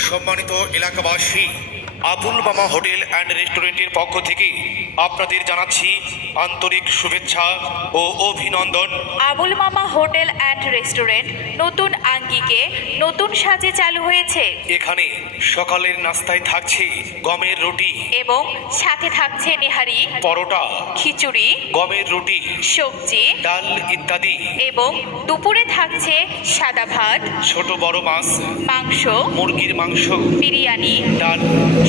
সম্মানিত এলাকাবাসী আবুল মামা হোটেল অ্যান্ড রেস্টুরেন্টের পক্ষ থেকে আপনাদের জানাচ্ছি আন্তরিক শুভেচ্ছা ও অভিনন্দন। আবুল মামা হোটেল অ্যান্ড রেস্টুরেন্ট নতুন আঙ্গিকে নতুন সাজে চালু হয়েছে। এখানে সকালের নাস্তায় থাকছে গমের রুটি এবং সাথে থাকছে নেহারি পরোটা খিচুড়ি গমের রুটি সবজি ডাল ইত্যাদি। এবং দুপুরে থাকছে সাদা ভাত ছোট বড় মাছ মাংস মুরগির মাংস বিরিয়ানি। ডাল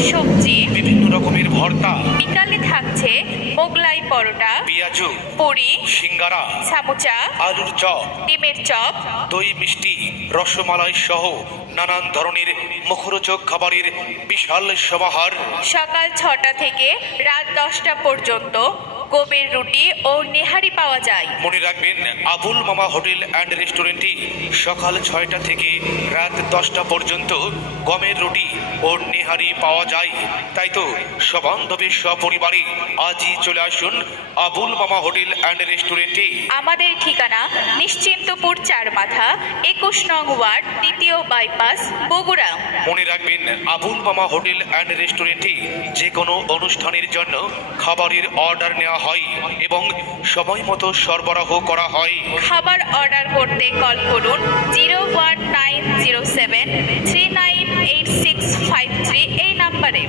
সবজি। বিভিন্ন রকমের ভর্তা। বিকালে থাকছে মোগলাই পরোটা পেঁয়াজ পুরি সিঙ্গারা সামুচা আলুর চপ ডিমের চপ দই মিষ্টি রসমালাই সহ নানান ধরনের মুখরোচক খাবারের বিশাল সমাহার। সকাল ছটা থেকে রাত দশটা পর্যন্ত গোবের রুটি ও নেহারি পাওয়া যায়। মনে রাখবেন আবুল মামা হোটেল অ্যান্ড রেস্টুরেন্টে সকাল ছয়টা থেকে রাত দশটা পর্যন্ত গমের রুটি ও নেহারি পাওয়া যায়। তাই তো সবান্ধবে সপরিবারে আজই চলে আসুন আবুল মামা হোটেল অ্যান্ড রেস্টুরেন্টে। আমাদের ঠিকানা নিশ্চিন্তপুর চার মাথা একুশ নং ওয়ার্ড দ্বিতীয় বাইপাস বগুড়া। মনে রাখবেন আবুল মামা হোটেল অ্যান্ড রেস্টুরেন্টে যে কোনো অনুষ্ঠানের জন্য খাবারের অর্ডার নেওয়া হয় এবং সময় মতো সরবরাহ করা হয়। খাবার অর্ডার করতে কল করুন zero one nine zero seven three nine eight six five three এই নাম্বারে।